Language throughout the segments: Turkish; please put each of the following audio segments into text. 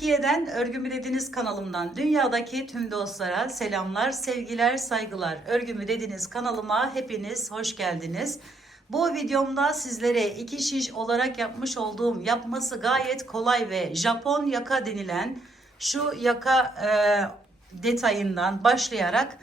Türkiye'den Örgümü Dediniz kanalımdan dünyadaki tüm dostlara selamlar, sevgiler, saygılar. Örgümü Dediniz kanalıma hepiniz hoş geldiniz. Bu videomda sizlere iki şiş olarak yapmış olduğum, yapması gayet kolay ve Japon yaka denilen şu yaka detayından başlayarak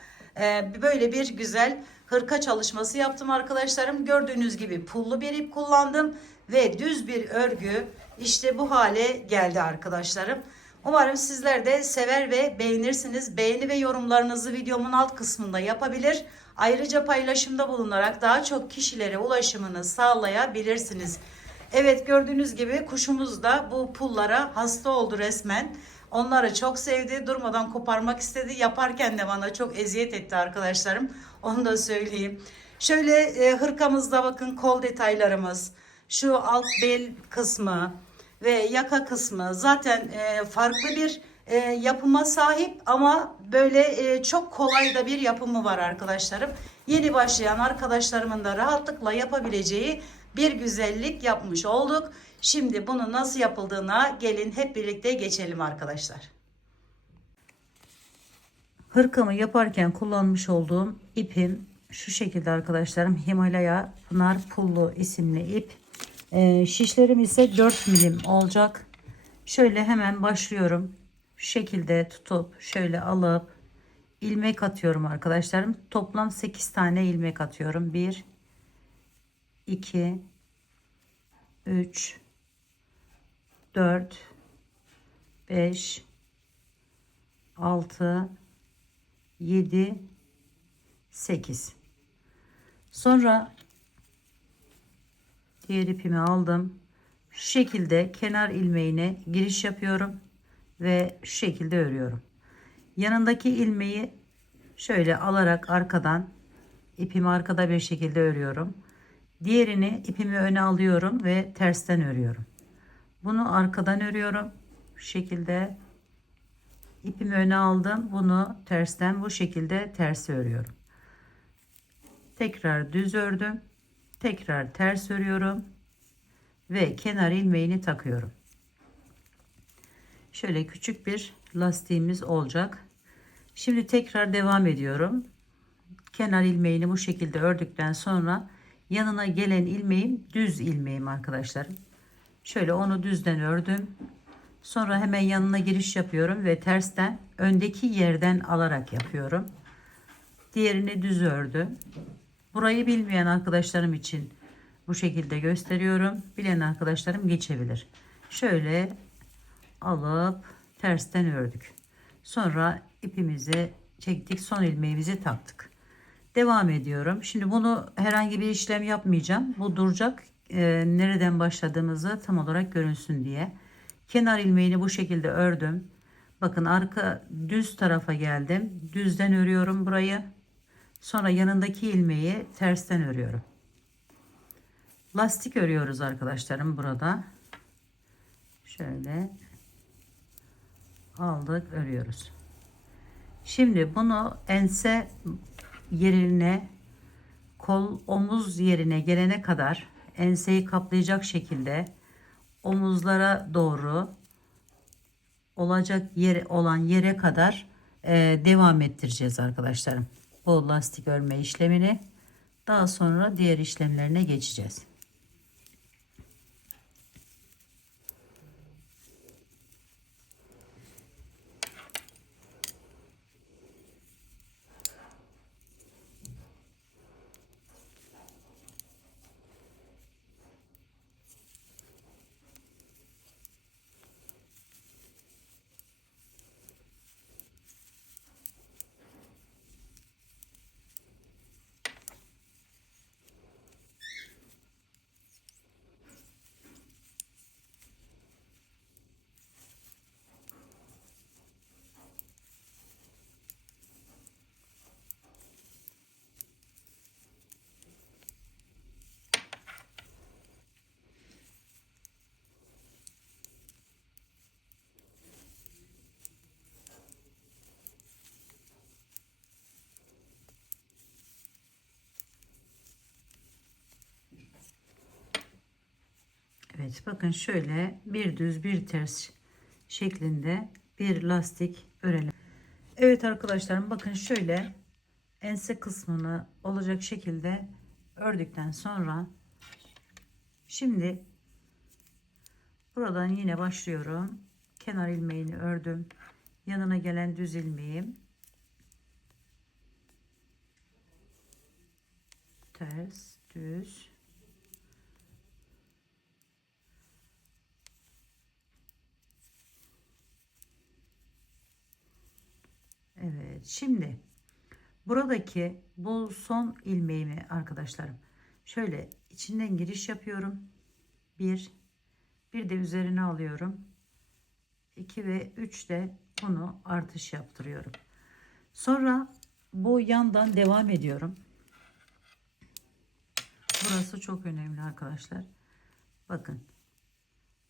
böyle bir güzel hırka çalışması yaptım arkadaşlarım. Gördüğünüz gibi pullu bir ip kullandım ve düz bir örgü işte bu hale geldi arkadaşlarım. Umarım sizler de sever ve beğenirsiniz. Beğeni ve yorumlarınızı videomun alt kısmında yapabilir. Ayrıca paylaşımda bulunarak daha çok kişilere ulaşımını sağlayabilirsiniz. Evet, gördüğünüz gibi kuşumuz da bu pullara hasta oldu resmen. Onları çok sevdi. Durmadan koparmak istedi. Yaparken de bana çok eziyet etti arkadaşlarım. Onu da söyleyeyim. Şöyle hırkamızda bakın kol detaylarımız. Şu alt bel kısmı ve yaka kısmı zaten farklı bir yapıma sahip ama böyle çok kolay da bir yapımı var arkadaşlarım. Yeni başlayan arkadaşlarımın da rahatlıkla yapabileceği bir güzellik yapmış olduk. Şimdi bunu nasıl yapıldığına gelin hep birlikte geçelim arkadaşlar. Hırkamı yaparken kullanmış olduğum ipim şu şekilde arkadaşlarım. Himalaya Pınar Pullu isimli ip. Şişlerim ise 4 milim olacak. Şöyle hemen başlıyorum. Şu şekilde tutup şöyle alıp ilmek atıyorum arkadaşlarım. Toplam 8 tane ilmek atıyorum. 1 2 3 4 5 6 7 8. Sonra diğer ipimi aldım. Şu şekilde kenar ilmeğine giriş yapıyorum ve şu şekilde örüyorum. Yanındaki ilmeği şöyle alarak arkadan ipimi arkada bir şekilde örüyorum. Diğerini ipimi öne alıyorum ve tersten örüyorum. Bunu arkadan örüyorum. Şu şekilde ipimi öne aldım. Bunu tersten bu şekilde ters örüyorum. Tekrar düz ördüm. Tekrar ters örüyorum ve kenar ilmeğini takıyorum. Şöyle küçük bir lastiğimiz olacak. Şimdi tekrar devam ediyorum. Kenar ilmeğini bu şekilde ördükten sonra yanına gelen ilmeğim düz ilmeğim arkadaşlar. Şöyle onu düzden ördüm. Sonra hemen yanına giriş yapıyorum ve tersten öndeki yerden alarak yapıyorum. Diğerini düz ördüm. Burayı bilmeyen arkadaşlarım için bu şekilde gösteriyorum. Bilen arkadaşlarım geçebilir. Şöyle alıp tersten ördük. Sonra ipimizi çektik. Son ilmeğimizi taktık. Devam ediyorum. Şimdi bunu herhangi bir işlem yapmayacağım. Bu duracak. Nereden başladığımızı tam olarak görünsün diye. Kenar ilmeğini bu şekilde ördüm. Bakın arka düz tarafa geldim. Düzden örüyorum burayı. Sonra yanındaki ilmeği tersten örüyorum. Lastik örüyoruz arkadaşlarım burada. Şöyle aldık, örüyoruz. Şimdi bunu ense yerine, kol omuz yerine gelene kadar enseyi kaplayacak şekilde omuzlara doğru olacak yer olan yere kadar devam ettireceğiz arkadaşlarım. Bu lastik örme işlemini daha sonra diğer işlemlerine geçeceğiz. Evet, bakın şöyle bir düz bir ters şeklinde bir lastik örelim. Evet arkadaşlarım, bakın şöyle ense kısmını olacak şekilde ördükten sonra şimdi buradan yine başlıyorum. Kenar ilmeğini ördüm. Yanına gelen düz ilmeğim, ters, düz, evet. Şimdi buradaki bu son ilmeğimi arkadaşlarım şöyle içinden giriş yapıyorum. Bir de üzerine alıyorum. 2 ve 3 de bunu artış yaptırıyorum. Sonra bu yandan devam ediyorum. Burası çok önemli arkadaşlar. Bakın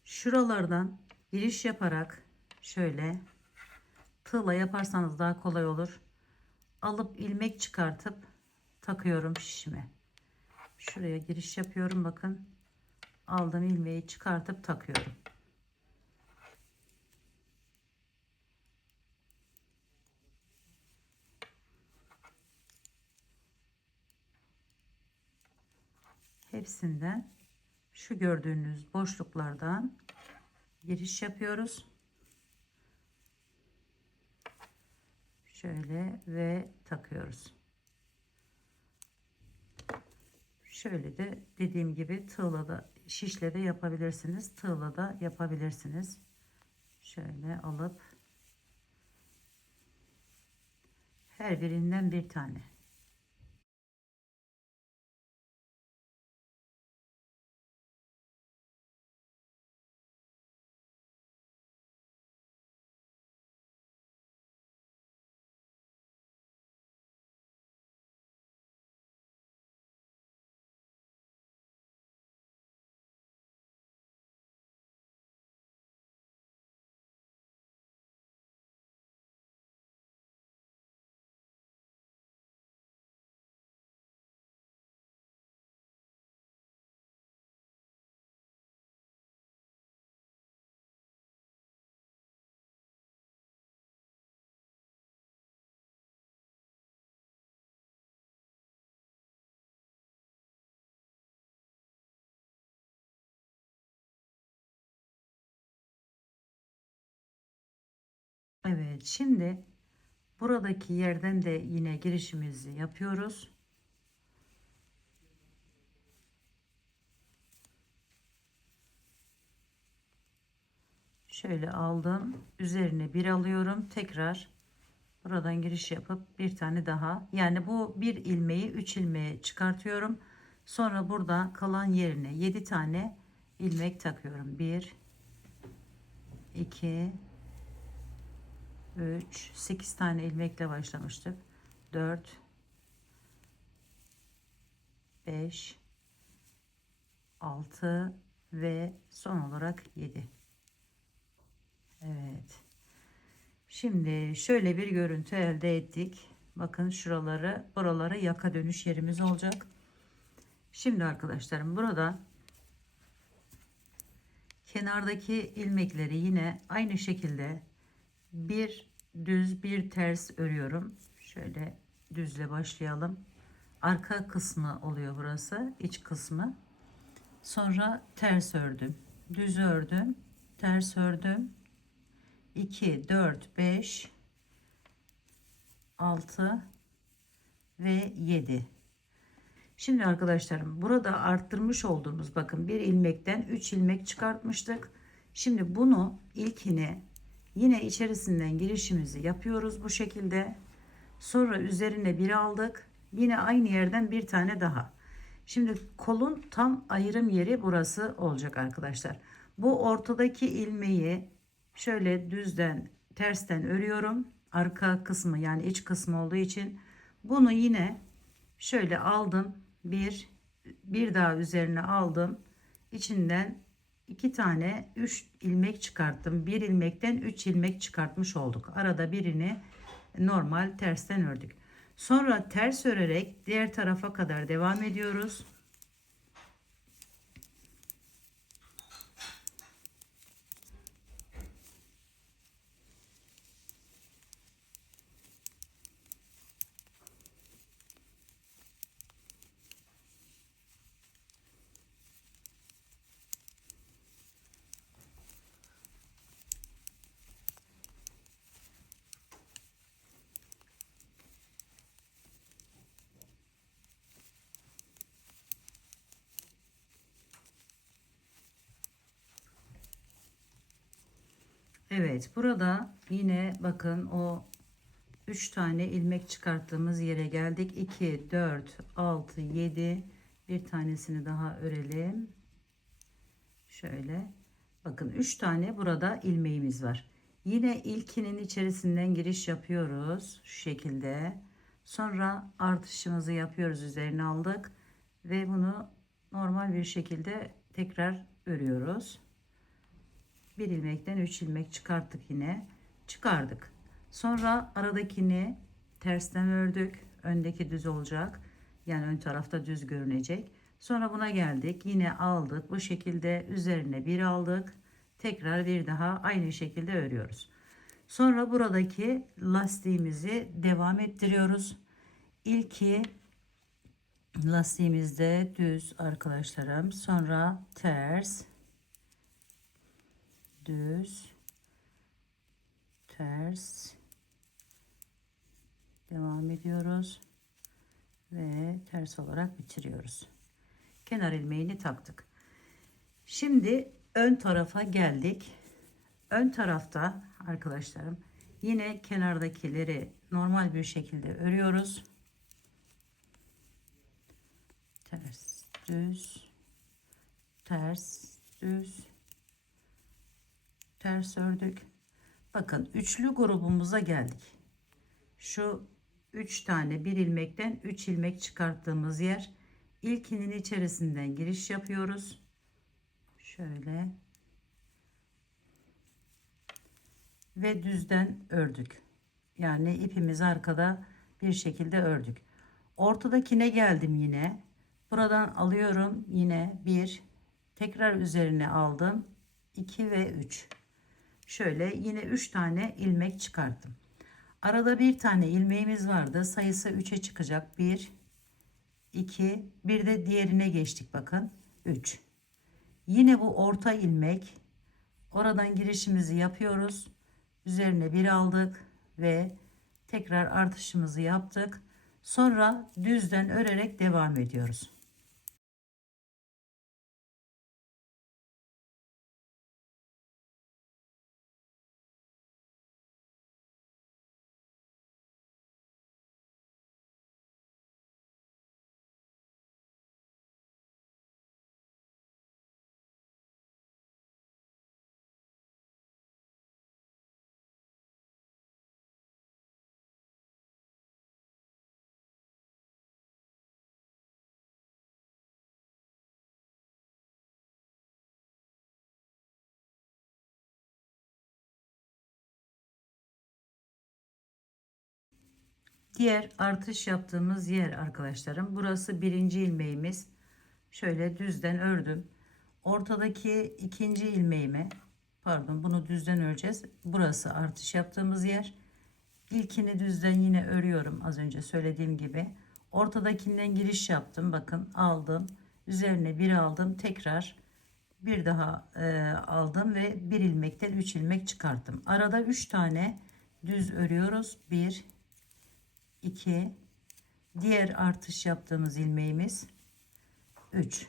şuralardan giriş yaparak şöyle tığla yaparsanız daha kolay olur. Alıp ilmek çıkartıp takıyorum şişime. Şuraya giriş yapıyorum, bakın. Aldım ilmeği çıkartıp takıyorum. Hepsinden şu gördüğünüz boşluklardan giriş yapıyoruz. Şöyle ve takıyoruz. Şöyle de dediğim gibi tığla da şişle de yapabilirsiniz. Tığla da yapabilirsiniz. Şöyle alıp her birinden bir tane. Evet, şimdi buradaki yerden de yine girişimizi yapıyoruz. Şöyle aldım. Üzerine bir alıyorum. Tekrar buradan giriş yapıp bir tane daha. Yani bu bir ilmeği 3 ilmeğe çıkartıyorum. Sonra burada kalan yerine 7 tane ilmek takıyorum. 1, 2, 3, 8 tane ilmekle başlamıştık. 4, 5, 6 ve son olarak 7. Evet. Şimdi şöyle bir görüntü elde ettik. Bakın şuraları, buraları yaka dönüş yerimiz olacak. Şimdi arkadaşlarım burada kenardaki ilmekleri yine aynı şekilde bir düz bir ters örüyorum. Şöyle düzle başlayalım. Arka kısmı oluyor burası, iç kısmı. Sonra ters ördüm. Düz ördüm. Ters ördüm. 2, 4, 5, 6 ve 7. Şimdi arkadaşlarım burada arttırmış olduğumuz, bakın bir ilmekten 3 ilmek çıkartmıştık. Şimdi bunu ilkini yine içerisinden girişimizi yapıyoruz bu şekilde. Sonra üzerine bir aldık. Yine aynı yerden bir tane daha. Şimdi kolun tam ayrım yeri burası olacak arkadaşlar. Bu ortadaki ilmeği şöyle düzden tersten örüyorum. Arka kısmı yani iç kısmı olduğu için bunu yine şöyle aldım. Bir daha üzerine aldım. İçinden 2 tane 3 ilmek çıkarttım. Bir ilmekten 3 ilmek çıkartmış olduk. Arada birini normal tersten ördük. Sonra ters örerek diğer tarafa kadar devam ediyoruz. Evet, burada yine bakın o 3 tane ilmek çıkarttığımız yere geldik. 2, 4, 6, 7. Bir tanesini daha örelim. Şöyle. Bakın 3 tane burada ilmeğimiz var. Yine ilkinin içerisinden giriş yapıyoruz. Şu şekilde. Sonra artışımızı yapıyoruz. Üzerine aldık. Ve bunu normal bir şekilde tekrar örüyoruz. Bir ilmekten 3 ilmek çıkarttık yine. Çıkardık. Sonra aradakini tersten ördük. Öndeki düz olacak. Yani ön tarafta düz görünecek. Sonra buna geldik. Yine aldık. Bu şekilde üzerine bir aldık. Tekrar bir daha aynı şekilde örüyoruz. Sonra buradaki lastiğimizi devam ettiriyoruz. İlki lastiğimizde düz arkadaşlarım. Sonra ters, düz, ters, devam ediyoruz ve ters olarak bitiriyoruz. Kenar ilmeğini taktık. Şimdi ön tarafa geldik. Ön tarafta arkadaşlarım yine kenardakileri normal bir şekilde örüyoruz. Ters, düz, ters, düz, ters ördük. Bakın üçlü grubumuza geldik. Şu 3 tane bir ilmekten 3 ilmek çıkarttığımız yer, ilkinin içerisinden giriş yapıyoruz. Şöyle ve düzden ördük. Yani ipimizi arkada bir şekilde ördük. Ortadakine geldim yine. Buradan alıyorum yine bir, tekrar üzerine aldım 2 ve 3. Şöyle yine 3 tane ilmek çıkarttım. Arada bir tane ilmeğimiz vardı. Sayısı 3'e çıkacak. 1, 2, bir de diğerine geçtik. Bakın 3. Yine bu orta ilmek. Oradan girişimizi yapıyoruz. Üzerine bir aldık ve tekrar artışımızı yaptık. Sonra düzden örerek devam ediyoruz. Diğer artış yaptığımız yer arkadaşlarım. Burası birinci ilmeğimiz. Şöyle düzden ördüm. Ortadaki ikinci ilmeğime, pardon, bunu düzden öreceğiz. Burası artış yaptığımız yer. İlkini düzden yine örüyorum az önce söylediğim gibi. Ortadakinden giriş yaptım. Bakın aldım. Üzerine bir aldım. Tekrar bir daha aldım ve bir ilmekten 3 ilmek çıkarttım. Arada 3 tane düz örüyoruz. 1, 2, diğer artış yaptığımız ilmeğimiz 3.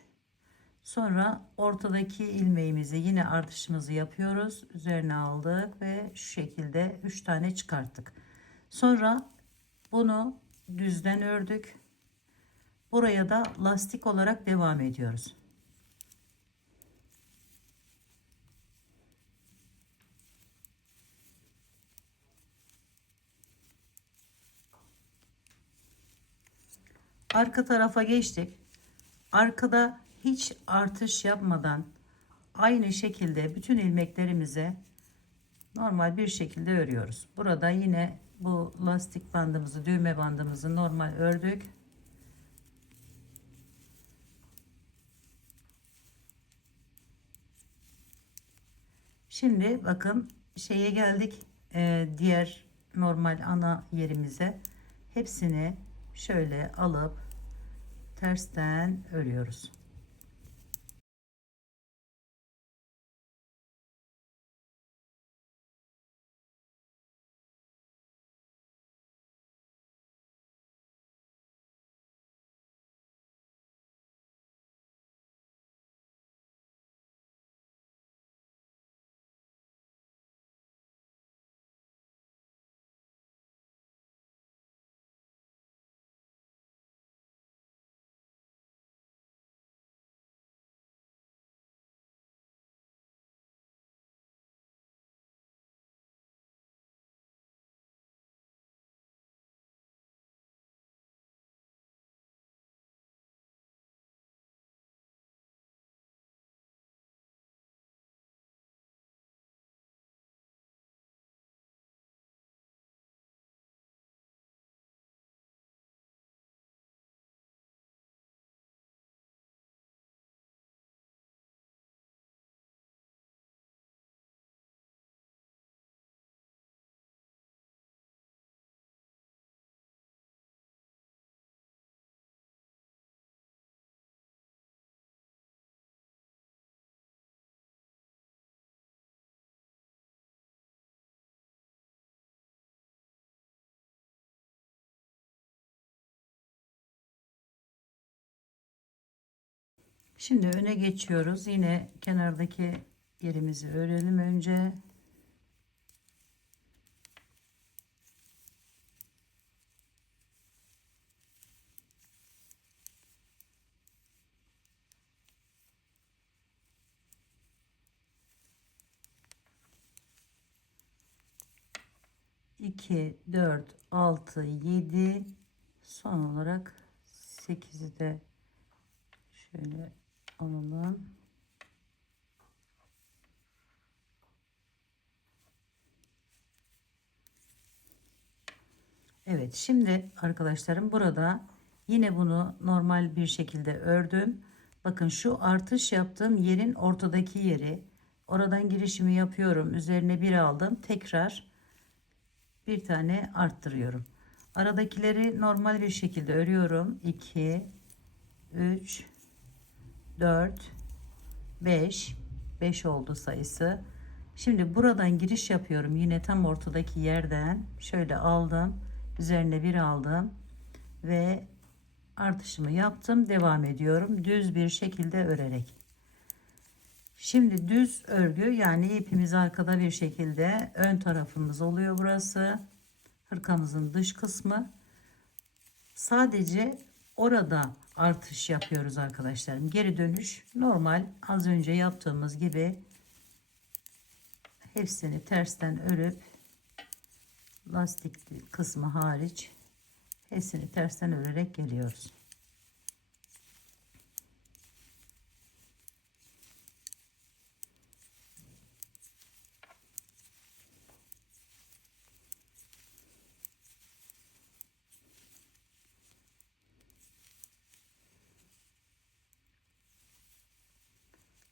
Sonra ortadaki ilmeğimizi yine artışımızı yapıyoruz. Üzerine aldık ve şu şekilde 3 tane çıkarttık. Sonra bunu düzden ördük. Buraya da lastik olarak devam ediyoruz. Arka tarafa geçtik. Arkada hiç artış yapmadan aynı şekilde bütün ilmeklerimize normal bir şekilde örüyoruz. Burada yine bu lastik bandımızı, düğme bandımızı normal ördük. Şimdi bakın şeye geldik. Diğer normal ana yerimize. Hepsini şöyle alıp tersten örüyoruz. Şimdi öne geçiyoruz. Yine kenardaki yerimizi örelim önce. İki, dört, altı, yedi. Son olarak 8'i de şöyle alalım. Evet, şimdi arkadaşlarım burada yine bunu normal bir şekilde ördüm. Bakın şu artış yaptığım yerin ortadaki yeri. Oradan girişimi yapıyorum. Üzerine bir aldım. Tekrar bir tane arttırıyorum. Aradakileri normal bir şekilde örüyorum. 2, 3, 4, 5. 5 oldu sayısı. Şimdi buradan giriş yapıyorum. Yine tam ortadaki yerden şöyle aldım. Üzerine bir aldım ve artışımı yaptım. Devam ediyorum. Düz bir şekilde örerek. Şimdi düz örgü, yani ipimiz arkada bir şekilde ön tarafımız oluyor burası. Hırkamızın dış kısmı. Sadece orada artış yapıyoruz arkadaşlarım. Geri dönüş normal az önce yaptığımız gibi hepsini tersten örüp lastik kısmı hariç hepsini tersten örerek geliyoruz.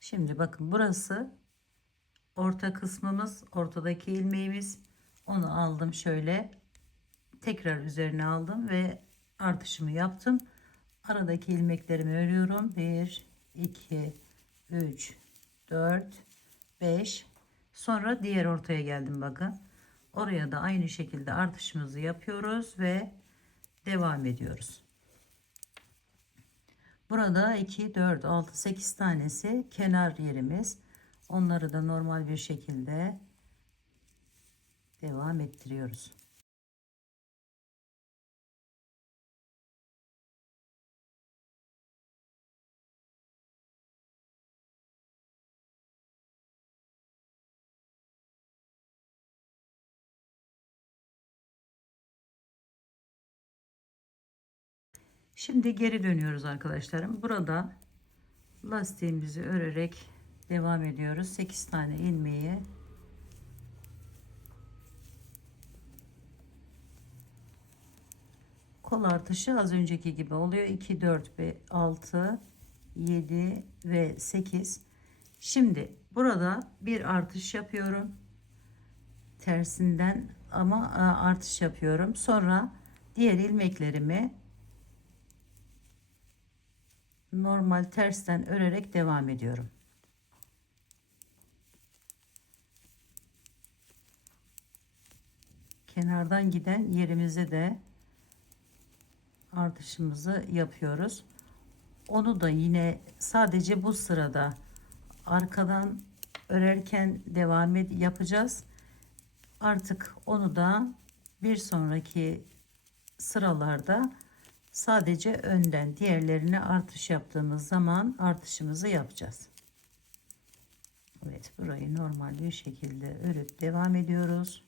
Şimdi bakın burası orta kısmımız, ortadaki ilmeğimiz. Onu aldım şöyle, tekrar üzerine aldım ve artışımı yaptım. Aradaki ilmeklerimi örüyorum. 1, 2, 3, 4, 5. Sonra diğer ortaya geldim bakın. Oraya da aynı şekilde artışımızı yapıyoruz ve devam ediyoruz. Burada 2, 4, 6, 8 tanesi kenar yerimiz. Onları da normal bir şekilde devam ettiriyoruz. Şimdi geri dönüyoruz arkadaşlarım. Burada lastiğimizi örerek devam ediyoruz. 8 tane ilmeği kol artışı az önceki gibi oluyor. 2, 4 ve 6, 7 ve 8. Şimdi burada bir artış yapıyorum. Tersinden ama artış yapıyorum. Sonra diğer ilmeklerimi normal tersten örerek devam ediyorum. Kenardan giden yerimize de artışımızı yapıyoruz. Onu da yine sadece bu sırada arkadan örerken devam yapacağız. Artık onu da bir sonraki sıralarda sadece önden, diğerlerine artış yaptığımız zaman artışımızı yapacağız. Evet, burayı normal bir şekilde örüp devam ediyoruz.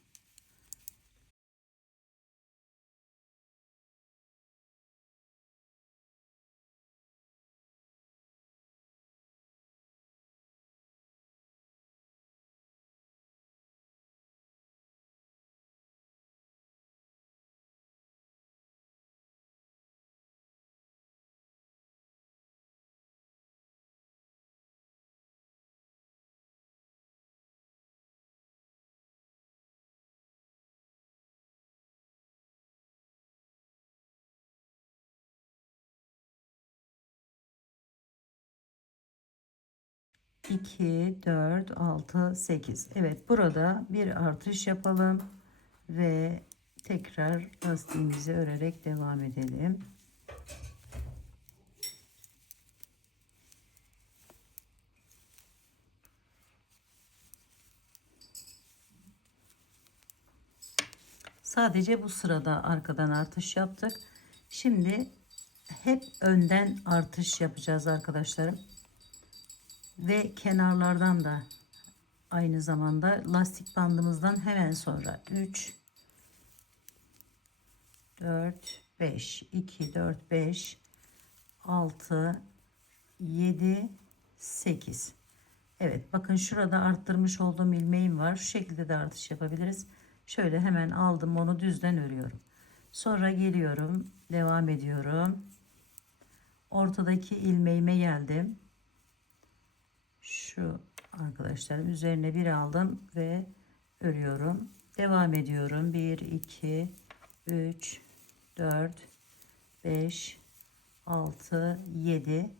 İki, dört, altı, sekiz. Evet, burada bir artış yapalım ve tekrar lastiğimizi örerek devam edelim. Sadece bu sırada arkadan artış yaptık. Şimdi hep önden artış yapacağız arkadaşlarım. Ve kenarlardan da aynı zamanda lastik bandımızdan hemen sonra 3 4 5 2 4 5 6 7 8. Evet, bakın şurada arttırmış olduğum ilmeğim var. Şu şekilde de artış yapabiliriz. Şöyle hemen aldım, onu düzden örüyorum. Sonra geliyorum, devam ediyorum. Ortadaki ilmeğime geldim. Şu arkadaşlar üzerine bir aldım ve örüyorum. Devam ediyorum. 1 2 3 4 5 6 7.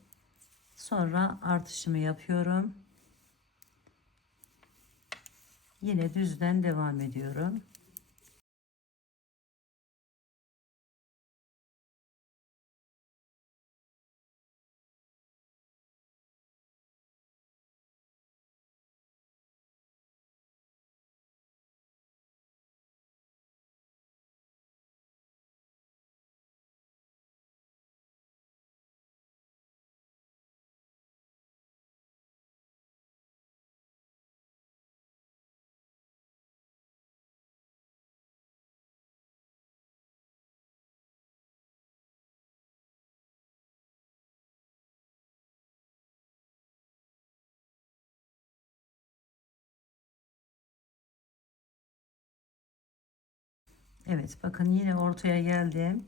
Sonra artışımı yapıyorum. Yine düzden devam ediyorum. Evet, bakın yine ortaya geldim.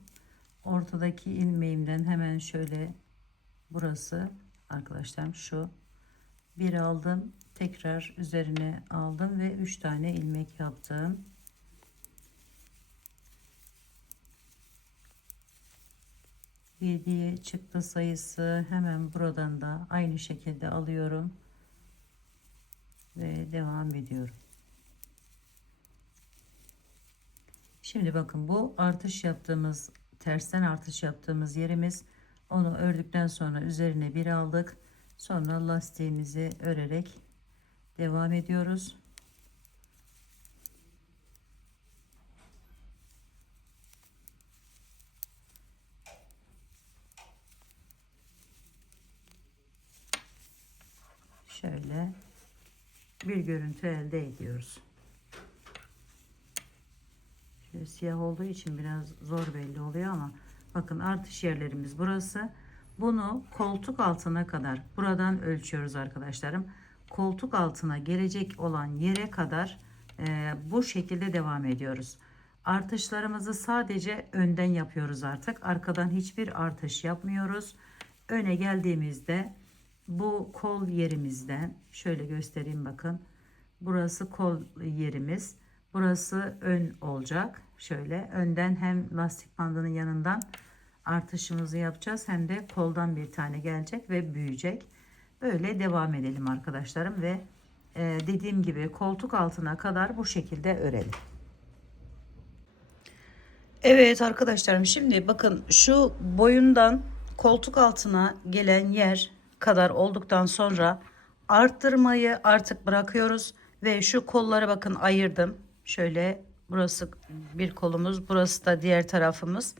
Ortadaki ilmeğimden hemen şöyle, burası arkadaşlar şu, bir aldım, tekrar üzerine aldım ve 3 tane ilmek yaptım. Bildiği çıktı sayısı hemen buradan da aynı şekilde alıyorum ve devam ediyorum. Şimdi bakın, bu artış yaptığımız, tersten artış yaptığımız yerimiz. Onu ördükten sonra üzerine bir aldık. Sonra lastiğimizi örerek devam ediyoruz. Şöyle bir görüntü elde ediyoruz. Şöyle siyah olduğu için biraz zor belli oluyor ama bakın, artış yerlerimiz burası. Bunu koltuk altına kadar buradan ölçüyoruz arkadaşlarım. Koltuk altına gelecek olan yere kadar bu şekilde devam ediyoruz. Artışlarımızı sadece önden yapıyoruz artık. Arkadan hiçbir artış yapmıyoruz. Öne geldiğimizde bu kol yerimizden şöyle göstereyim, bakın. Burası kol yerimiz. Burası ön olacak. Şöyle önden hem lastik bandının yanından artışımızı yapacağız, hem de koldan bir tane gelecek ve büyüyecek. Böyle devam edelim arkadaşlarım ve dediğim gibi koltuk altına kadar bu şekilde örelim. Evet arkadaşlarım, şimdi bakın, şu boyundan koltuk altına gelen yer kadar olduktan sonra arttırmayı artık bırakıyoruz ve şu kolları bakın ayırdım. Şöyle, burası bir kolumuz, burası da diğer tarafımız.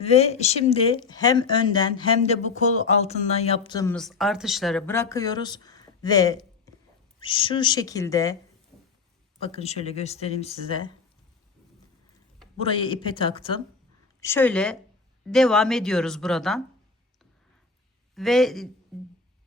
Ve şimdi hem önden hem de bu kol altından yaptığımız artışları bırakıyoruz ve şu şekilde, bakın şöyle göstereyim size. Burayı ipe taktım. Şöyle devam ediyoruz buradan ve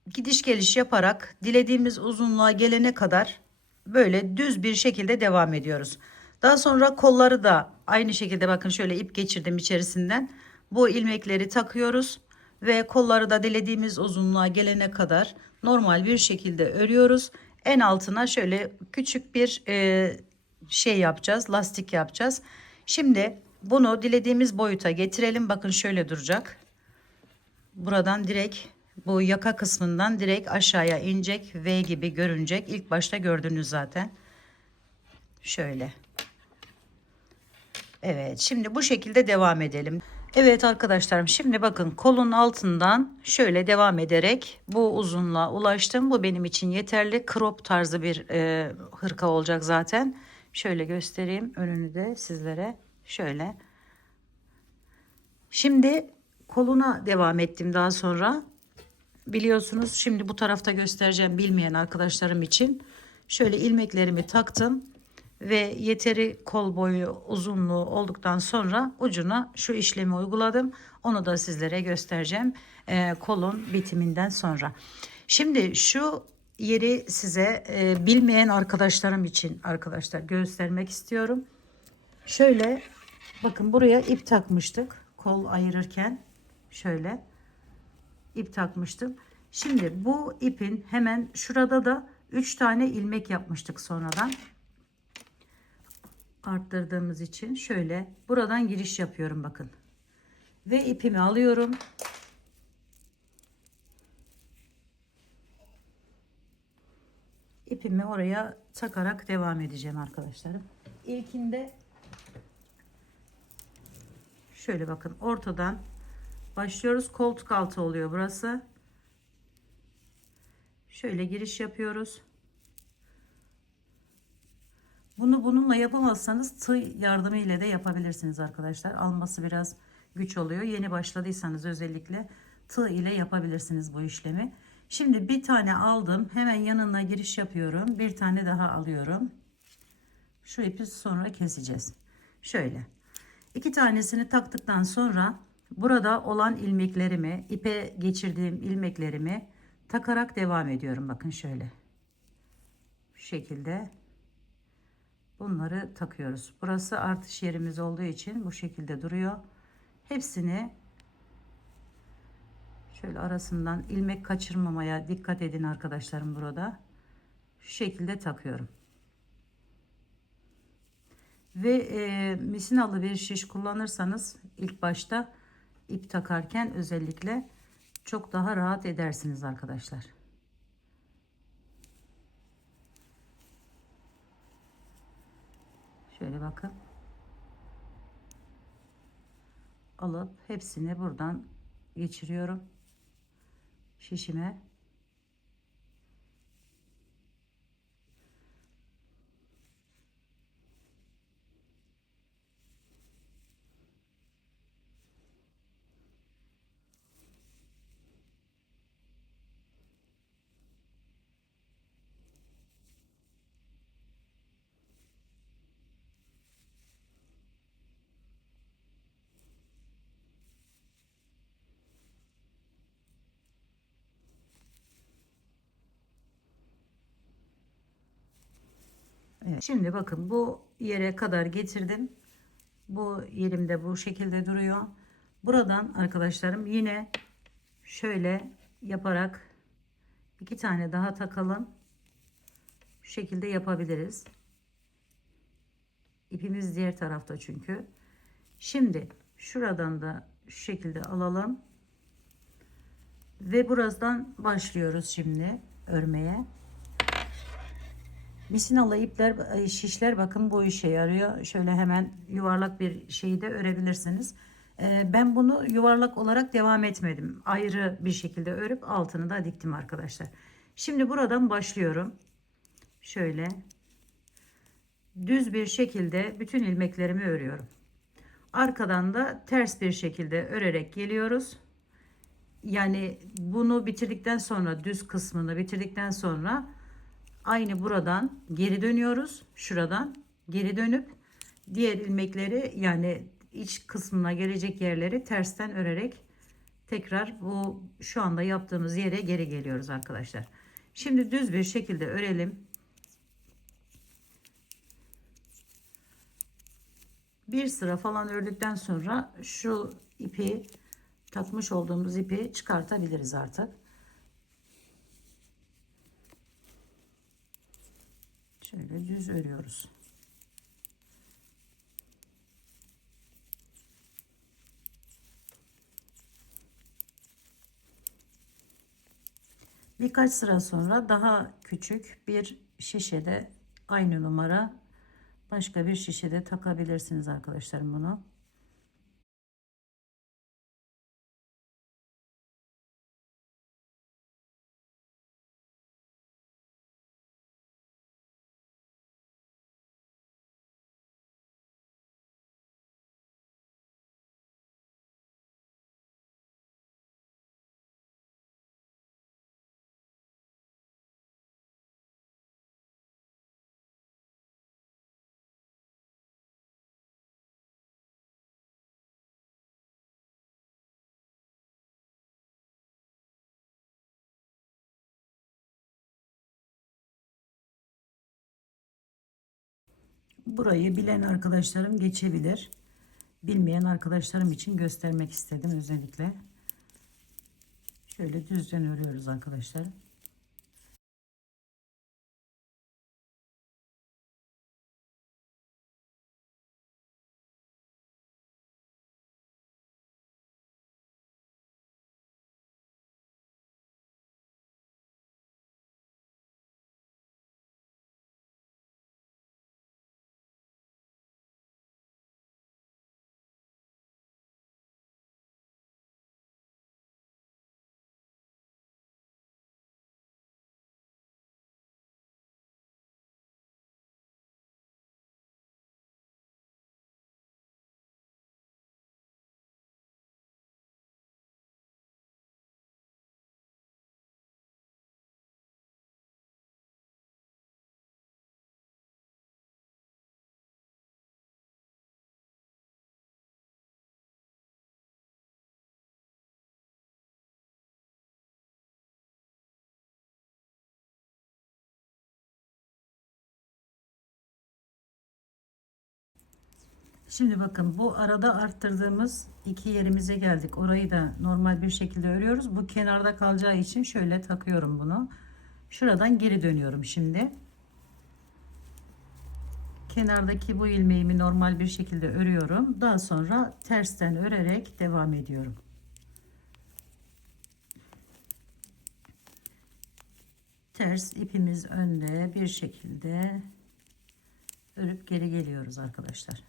gidiş geliş yaparak dilediğimiz uzunluğa gelene kadar böyle düz bir şekilde devam ediyoruz. Daha sonra kolları da aynı şekilde, bakın şöyle ip geçirdim içerisinden. Bu ilmekleri takıyoruz ve kolları da dilediğimiz uzunluğa gelene kadar normal bir şekilde örüyoruz. En altına şöyle küçük bir şey yapacağız, lastik yapacağız. Şimdi bunu dilediğimiz boyuta getirelim. Bakın şöyle duracak. Buradan direkt, bu yaka kısmından direkt aşağıya inecek, V gibi görünecek. İlk başta gördünüz zaten. Şöyle. Evet, şimdi bu şekilde devam edelim. Evet arkadaşlarım, şimdi bakın, kolun altından şöyle devam ederek bu uzunluğa ulaştım. Bu benim için yeterli. Crop tarzı bir hırka olacak zaten. Şöyle göstereyim önünü de sizlere. Şöyle. Şimdi koluna devam ettim daha sonra. Biliyorsunuz şimdi bu tarafta göstereceğim bilmeyen arkadaşlarım için. Şöyle ilmeklerimi taktım ve yeteri kol boyu uzunluğu olduktan sonra ucuna şu işlemi uyguladım. Onu da sizlere göstereceğim kolun bitiminden sonra. Şimdi şu yeri size bilmeyen arkadaşlarım için arkadaşlar göstermek istiyorum. Şöyle bakın, buraya ip takmıştık kol ayırırken, şöyle ip takmıştım. Şimdi bu ipin hemen şurada da 3 tane ilmek yapmıştık sonradan. Arttırdığımız için şöyle buradan giriş yapıyorum bakın. Ve ipimi alıyorum. İpimi oraya takarak devam edeceğim arkadaşlarım. İlkinde şöyle bakın, ortadan başlıyoruz. Koltuk altı oluyor burası. Şöyle giriş yapıyoruz. Bunu bununla yapamazsanız tığ yardımıyla da yapabilirsiniz arkadaşlar. Alması biraz güç oluyor. Yeni başladıysanız özellikle tığ ile yapabilirsiniz bu işlemi. Şimdi bir tane aldım. Hemen yanına giriş yapıyorum. Bir tane daha alıyorum. Şu ipi sonra keseceğiz. Şöyle. 2 tanesini taktıktan sonra burada olan ilmeklerimi, ipe geçirdiğim ilmeklerimi takarak devam ediyorum. Bakın şöyle. Şu şekilde. Bunları takıyoruz. Burası artış yerimiz olduğu için bu şekilde duruyor. Hepsini şöyle arasından ilmek kaçırmamaya dikkat edin arkadaşlarım burada. Şu şekilde takıyorum. Ve misinalı bir şiş kullanırsanız ilk başta ip takarken özellikle çok daha rahat edersiniz arkadaşlar. Şöyle bakın. Alıp hepsini buradan geçiriyorum şişime. Evet. Şimdi bakın, bu yere kadar getirdim. Bu yerimde bu şekilde duruyor. Buradan arkadaşlarım yine şöyle yaparak 2 tane daha takalım. Şu şekilde yapabiliriz. İpimiz diğer tarafta çünkü. Şimdi şuradan da şu şekilde alalım. Ve buradan başlıyoruz şimdi örmeye. Misinalı ipler, şişler bakın bu işe yarıyor. Şöyle hemen yuvarlak bir şeyi de örebilirsiniz. Ben bunu yuvarlak olarak devam etmedim. Ayrı bir şekilde örüp altını da diktim arkadaşlar. Şimdi buradan başlıyorum. Şöyle düz bir şekilde bütün ilmeklerimi örüyorum. Arkadan da ters bir şekilde örerek geliyoruz. Yani bunu bitirdikten sonra, düz kısmını bitirdikten sonra aynı buradan geri dönüyoruz. Şuradan geri dönüp diğer ilmekleri, yani iç kısmına gelecek yerleri tersten örerek tekrar bu şu anda yaptığımız yere geri geliyoruz arkadaşlar. Şimdi düz bir şekilde örelim. Bir sıra falan ördükten sonra şu ipi, takmış olduğumuz ipi çıkartabiliriz artık. Şöyle düz örüyoruz. Birkaç sıra sonra daha küçük bir şişede aynı numara başka bir şişede takabilirsiniz arkadaşlarım bunu. Burayı bilen arkadaşlarım geçebilir. Bilmeyen arkadaşlarım için göstermek istedim özellikle. Şöyle düzden örüyoruz arkadaşlar. Şimdi bakın, bu arada arttırdığımız iki yerimize geldik. Orayı da normal bir şekilde örüyoruz. Bu kenarda kalacağı için şöyle takıyorum bunu. Şuradan geri dönüyorum şimdi. Kenardaki bu ilmeğimi normal bir şekilde örüyorum. Daha sonra tersten örerek devam ediyorum. Ters ipimiz önde bir şekilde örüp geri geliyoruz arkadaşlar.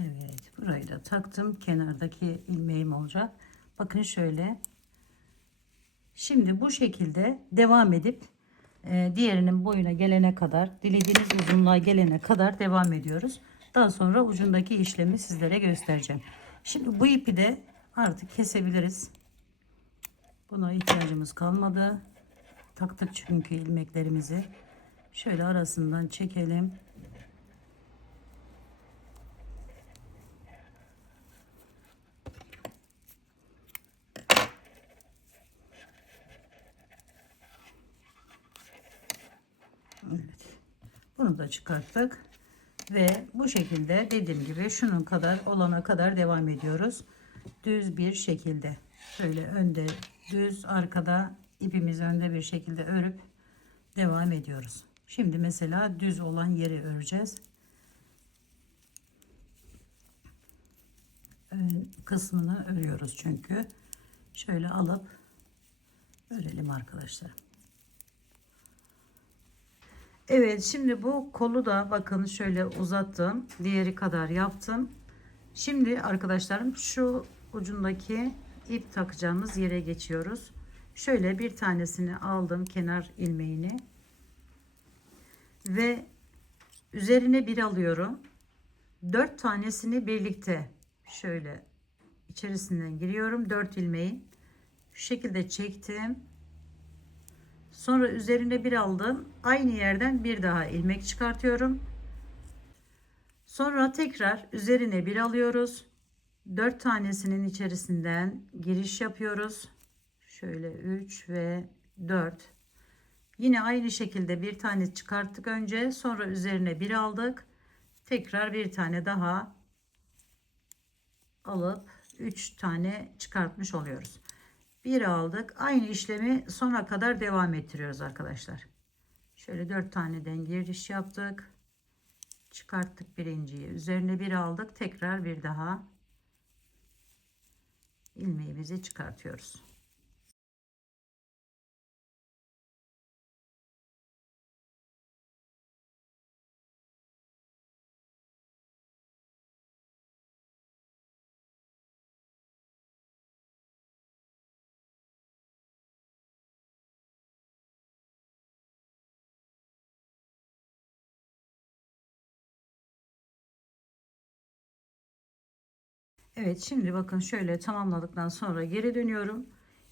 Evet, burayı da taktım. Kenardaki ilmeğim olacak. Bakın şöyle. Şimdi bu şekilde devam edip diğerinin boyuna gelene kadar, dilediğiniz uzunluğa gelene kadar devam ediyoruz. Daha sonra ucundaki işlemi sizlere göstereceğim. Şimdi bu ipi de artık kesebiliriz. Buna ihtiyacımız kalmadı. Taktık çünkü ilmeklerimizi. Şöyle arasından çekelim. Evet. Bunu da çıkarttık. Ve bu şekilde dediğim gibi şunun kadar olana kadar devam ediyoruz. Düz bir şekilde. Şöyle önde düz, arkada ipimizi önde bir şekilde örüp devam ediyoruz. Şimdi mesela düz olan yeri öreceğiz. Ön kısmını örüyoruz çünkü. Şöyle alıp örelim arkadaşlar. Evet, şimdi bu kolu da bakın şöyle uzattım. Diğeri kadar yaptım. Şimdi arkadaşlarım şu ucundaki ip takacağımız yere geçiyoruz. Şöyle bir tanesini aldım, kenar ilmeğini. Ve üzerine bir alıyorum. 4 tanesini birlikte şöyle içerisinden giriyorum. 4 ilmeği şu şekilde çektim. Sonra üzerine bir aldım. Aynı yerden bir daha ilmek çıkartıyorum. Sonra tekrar üzerine bir alıyoruz. 4 tanesinin içerisinden giriş yapıyoruz. Şöyle 3 ve 4. Yine aynı şekilde bir tane çıkarttık önce. Sonra üzerine bir aldık. Tekrar bir tane daha alıp 3 tane çıkartmış oluyoruz. Bir aldık. Aynı işlemi sona kadar devam ettiriyoruz arkadaşlar. Şöyle 4 taneden giriş yaptık. Çıkarttık birinciyi. Üzerine bir aldık. Tekrar bir daha ilmeğimizi çıkartıyoruz. Evet, şimdi bakın şöyle tamamladıktan sonra geri dönüyorum.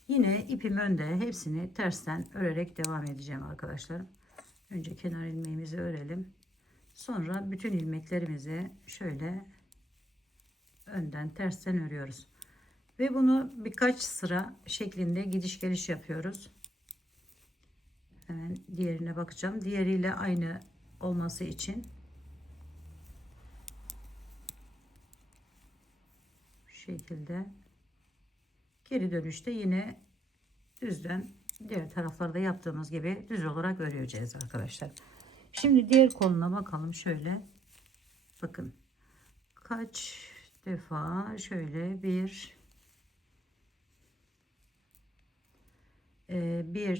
Yine ipim önde, hepsini tersten örerek devam edeceğim arkadaşlarım. Önce kenar ilmeğimizi örelim. Sonra bütün ilmeklerimizi şöyle önden tersten örüyoruz. Ve bunu birkaç sıra şeklinde gidiş geliş yapıyoruz. Hemen diğerine bakacağım. Diğeriyle aynı olması için şu şekilde geri dönüşte yine düzden diğer taraflarda yaptığımız gibi düz olarak öreceğiz arkadaşlar. Şimdi diğer koluna bakalım. Şöyle bakın kaç defa şöyle 1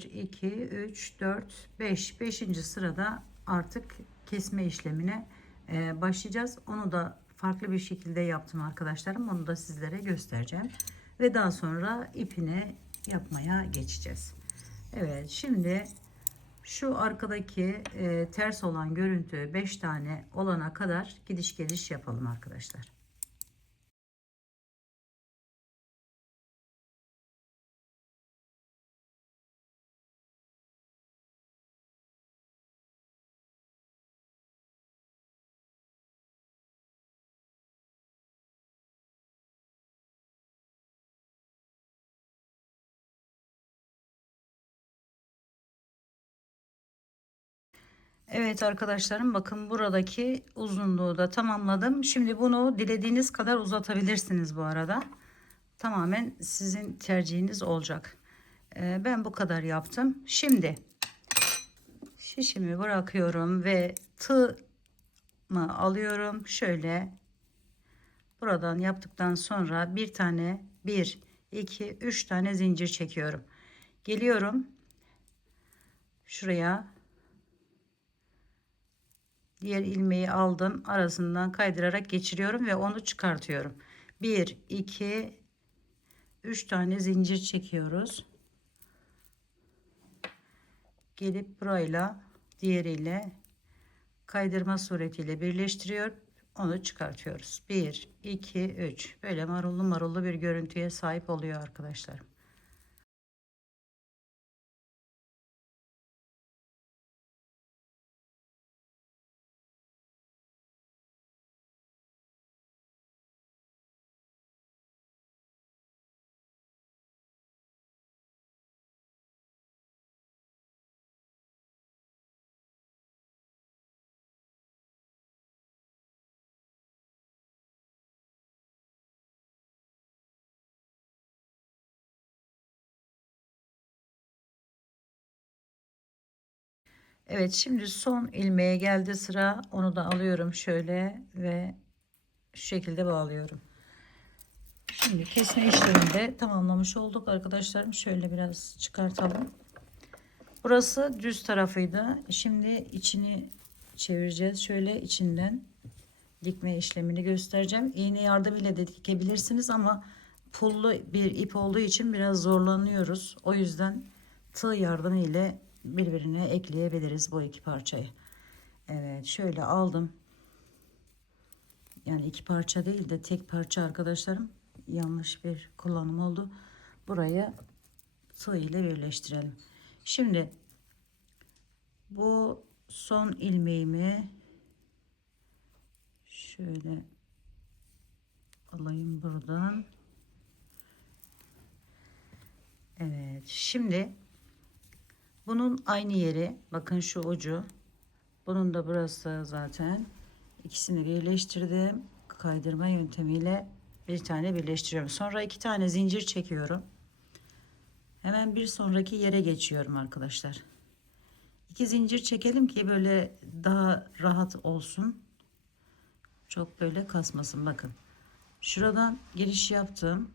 2 3 4 5 5. sırada artık kesme işlemine başlayacağız. Onu da farklı bir şekilde yaptım arkadaşlarım. Onu da sizlere göstereceğim. Ve daha sonra ipine yapmaya geçeceğiz. Evet, şimdi şu arkadaki ters olan görüntü 5 tane olana kadar gidiş geliş yapalım arkadaşlar. Evet arkadaşlarım, bakın buradaki uzunluğu da tamamladım. Şimdi bunu dilediğiniz kadar uzatabilirsiniz bu arada. Tamamen sizin tercihiniz olacak. Ben bu kadar yaptım. Şimdi şişimi bırakıyorum ve tığımı alıyorum. Şöyle buradan yaptıktan sonra bir tane 1 2 3 tane zincir çekiyorum. Geliyorum şuraya. Diğer ilmeği aldım, arasından kaydırarak geçiriyorum ve onu çıkartıyorum. 1 2 3 tane zincir çekiyoruz. Gelip burayla diğeriyle kaydırma suretiyle birleştiriyor, onu çıkartıyoruz. 1 2 3, böyle marullu marullu bir görüntüye sahip oluyor arkadaşlar. Evet, şimdi son ilmeğe geldi sıra. Onu da alıyorum şöyle ve şu şekilde bağlıyorum. Şimdi kesme işlemini de tamamlamış olduk arkadaşlarım. Şöyle biraz çıkartalım. Burası düz tarafıydı. Şimdi içini çevireceğiz. Şöyle içinden dikme işlemini göstereceğim. İğne yardımıyla da dikebilirsiniz ama pullu bir ip olduğu için biraz zorlanıyoruz. O yüzden tığ yardımı ile birbirine ekleyebiliriz bu iki parçayı. Evet, şöyle aldım. Yani iki parça değil de tek parça arkadaşlarım. Yanlış bir kullanım oldu. Buraya tığ ile birleştirelim. Şimdi bu son ilmeğimi şöyle alayım buradan. Evet, şimdi bunun aynı yeri, bakın şu ucu, bunun da burası zaten. İkisini birleştirdim. Kaydırma yöntemiyle bir tane birleştiriyorum. Sonra iki tane zincir çekiyorum. Hemen bir sonraki yere geçiyorum arkadaşlar. İki zincir çekelim ki böyle daha rahat olsun. Çok böyle kasmasın. Bakın. Şuradan giriş yaptım.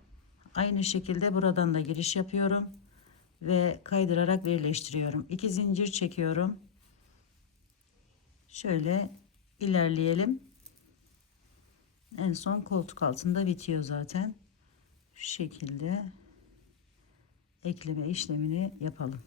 Aynı şekilde buradan da giriş yapıyorum ve kaydırarak birleştiriyorum. 2 zincir çekiyorum. Şöyle ilerleyelim. En son koltuk altında bitiyor zaten. Şu şekilde ekleme işlemini yapalım.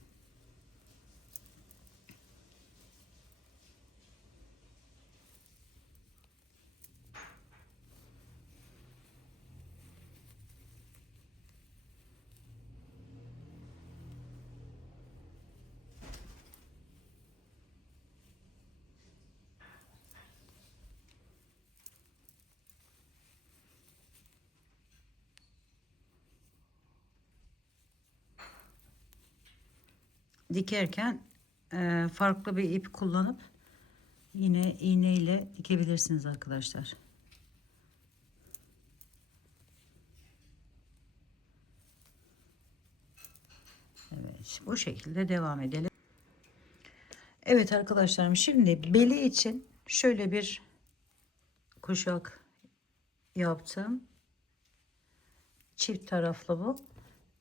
Dikerken farklı bir ip kullanıp yine iğne ile dikebilirsiniz arkadaşlar. Evet, bu şekilde devam edelim. Evet arkadaşlarım, şimdi beli için şöyle bir kuşak yaptım. Çift taraflı bu.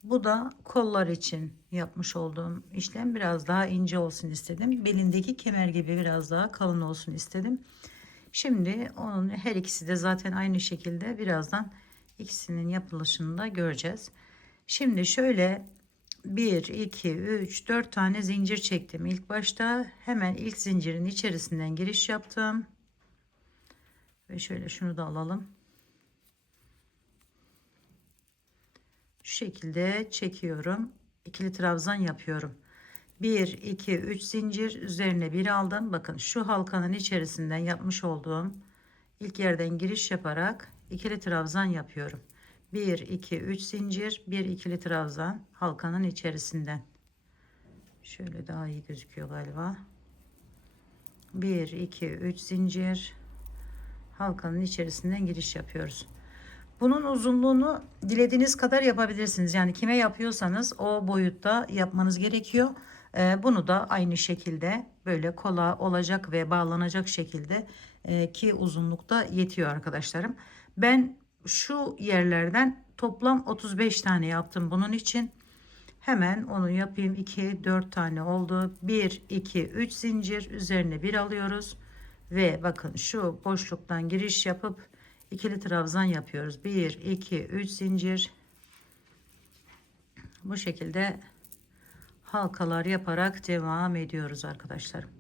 Bu da kollar için yapmış olduğum işlem. Biraz daha ince olsun istedim. Belindeki kemer gibi biraz daha kalın olsun istedim. Şimdi onun her ikisi de zaten aynı şekilde, birazdan ikisinin yapılışını da göreceğiz. Şimdi şöyle 1 2 3 4 tane zincir çektim. İlk başta hemen ilk zincirin içerisinden giriş yaptım. Ve şöyle şunu da alalım. Şu şekilde çekiyorum. İkili trabzan yapıyorum. 1 2 3 zincir üzerine bir aldım. Bakın şu halkanın içerisinden yapmış olduğum ilk yerden giriş yaparak ikili trabzan yapıyorum. 1 2 3 zincir, bir ikili trabzan halkanın içerisinden. Şöyle daha iyi gözüküyor galiba. 1 2 3 zincir, halkanın içerisinden giriş yapıyoruz. Bunun uzunluğunu dilediğiniz kadar yapabilirsiniz. Yani kime yapıyorsanız o boyutta yapmanız gerekiyor. Bunu da aynı şekilde böyle kola olacak ve bağlanacak şekilde ki uzunlukta yetiyor arkadaşlarım. Ben şu yerlerden toplam 35 tane yaptım bunun için. Hemen onu yapayım. 2 4 tane oldu. 1 2 3 zincir üzerine bir alıyoruz ve bakın şu boşluktan giriş yapıp ikili trabzan yapıyoruz. 1 2 3 zincir. Bu şekilde halkalar yaparak devam ediyoruz arkadaşlarım.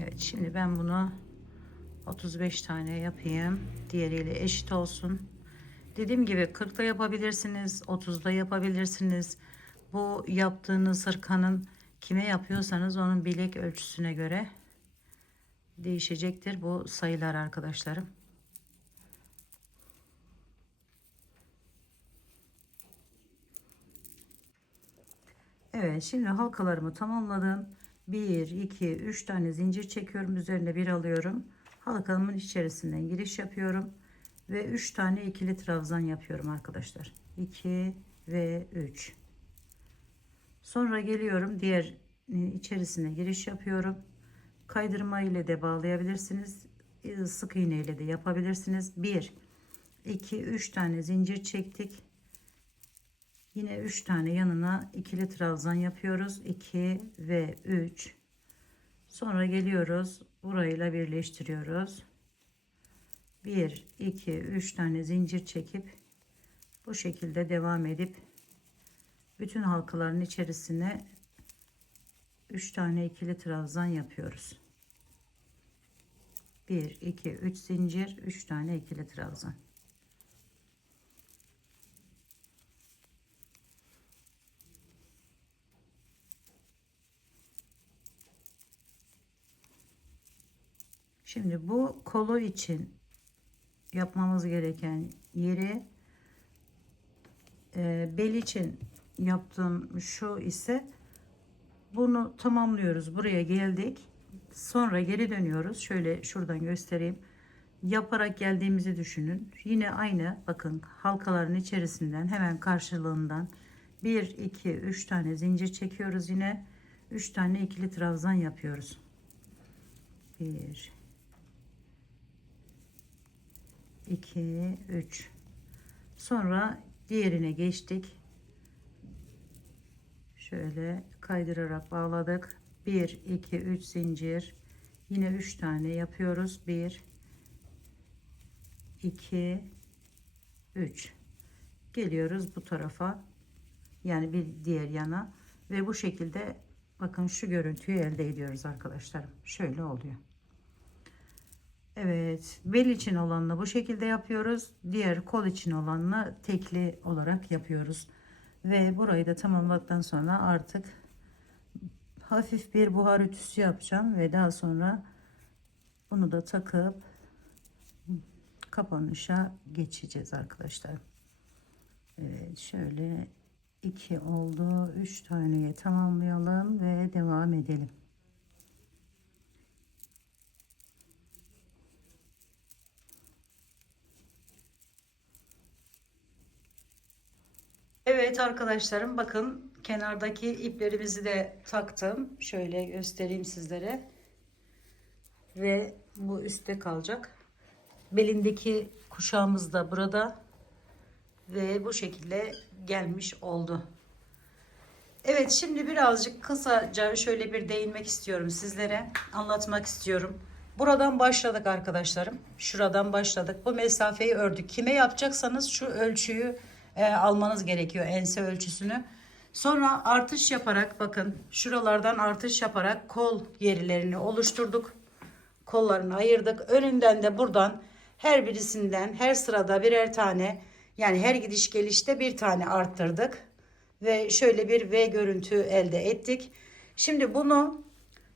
Evet, şimdi ben bunu 35 tane yapayım. Diğeriyle eşit olsun. Dediğim gibi 40'da yapabilirsiniz, 30'da yapabilirsiniz. Bu yaptığınız hırkanın kime yapıyorsanız onun bilek ölçüsüne göre değişecektir bu sayılar arkadaşlarım. Evet, şimdi halkalarımı tamamladım. 1 2 3 tane zincir çekiyorum, üzerine bir alıyorum. Halkamın içerisinden giriş yapıyorum ve 3 tane ikili trabzan yapıyorum arkadaşlar. 2 ve 3. Sonra geliyorum, diğer içerisine giriş yapıyorum. Kaydırma ile de bağlayabilirsiniz. Sık iğne ile de yapabilirsiniz. 1 2 3 tane zincir çektik. Yine 3 tane yanına ikili trabzan yapıyoruz. 2 ve 3. Sonra geliyoruz. Burayla birleştiriyoruz. 1 2 3 tane zincir çekip bu şekilde devam edip bütün halkaların içerisine 3 tane ikili trabzan yapıyoruz. 1 2 3 zincir, 3 tane ikili trabzan. Şimdi bu kolu için yapmamız gereken yeri, bel için yaptığım şu ise, bunu tamamlıyoruz. Buraya geldik. Sonra geri dönüyoruz. Şöyle şuradan göstereyim. Yaparak geldiğimizi düşünün. Yine aynı, bakın halkaların içerisinden hemen karşılığından 1 2 3 tane zincir çekiyoruz. Yine 3 tane ikili trabzan yapıyoruz. 1 2 3. Sonra diğerine geçtik. Şöyle kaydırarak bağladık. 1 2 3 zincir. Yine 3 tane yapıyoruz. 1 2 3. Geliyoruz bu tarafa. Yani bir diğer yana ve bu şekilde bakın şu görüntüyü elde ediyoruz arkadaşlarım. Şöyle oluyor. Evet, bel için olanla bu şekilde yapıyoruz. Diğer kol için olanla tekli olarak yapıyoruz. Ve burayı da tamamladıktan sonra artık hafif bir buhar ütüsü yapacağım ve daha sonra bunu da takıp kapanışa geçeceğiz arkadaşlar. Evet, şöyle 2 oldu. 3 taneye tamamlayalım ve devam edelim. Evet arkadaşlarım, bakın kenardaki iplerimizi de taktım. Şöyle göstereyim sizlere. Ve bu üstte kalacak. Belindeki kuşağımız da burada. Ve bu şekilde gelmiş oldu. Evet, şimdi birazcık kısaca şöyle bir değinmek istiyorum sizlere. Anlatmak istiyorum. Buradan başladık arkadaşlarım. Şuradan başladık. Bu mesafeyi ördük. Kime yapacaksanız şu ölçüyü almanız gerekiyor. Ense ölçüsünü. Sonra artış yaparak, bakın şuralardan artış yaparak kol yerlerini oluşturduk. Kollarını ayırdık. Önünden de buradan her birisinden her sırada birer tane, yani her gidiş gelişte bir tane arttırdık. Ve şöyle bir V görüntü elde ettik. Şimdi bunu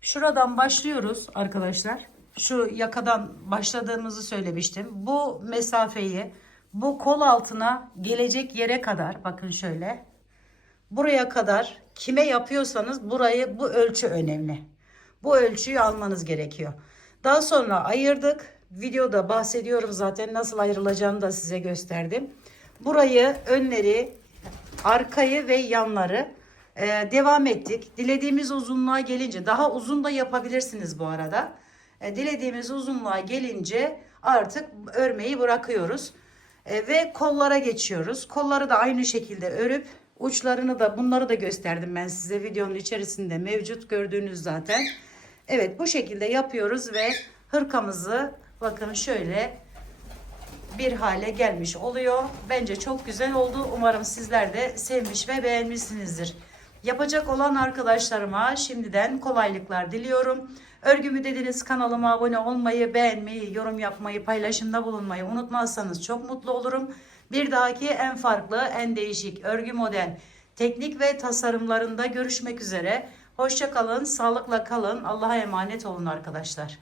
şuradan başlıyoruz arkadaşlar. Şu yakadan başladığımızı söylemiştim. Bu mesafeyi bu kol altına gelecek yere kadar, bakın şöyle buraya kadar kime yapıyorsanız burayı, bu ölçü önemli. Bu ölçüyü almanız gerekiyor. Daha sonra ayırdık. Videoda bahsediyorum zaten, nasıl ayrılacağını da size gösterdim. Burayı, önleri, arkayı ve yanları devam ettik. Dilediğimiz uzunluğa gelince, daha uzun da yapabilirsiniz bu arada. Dilediğimiz uzunluğa gelince artık örmeyi bırakıyoruz. Ve kollara geçiyoruz. Kolları da aynı şekilde örüp uçlarını da, bunları da gösterdim ben size, videonun içerisinde mevcut, gördüğünüz zaten. Evet, bu şekilde yapıyoruz ve hırkamızı bakın şöyle bir hale gelmiş oluyor. Bence çok güzel oldu. Umarım sizler de sevmiş ve beğenmişsinizdir. Yapacak olan arkadaşlarıma şimdiden kolaylıklar diliyorum. Örgümü dediniz kanalıma abone olmayı, beğenmeyi, yorum yapmayı, paylaşımda bulunmayı unutmazsanız çok mutlu olurum. Bir dahaki en farklı, en değişik örgü model, teknik ve tasarımlarında görüşmek üzere. Hoşça kalın, sağlıkla kalın. Allah'a emanet olun arkadaşlar.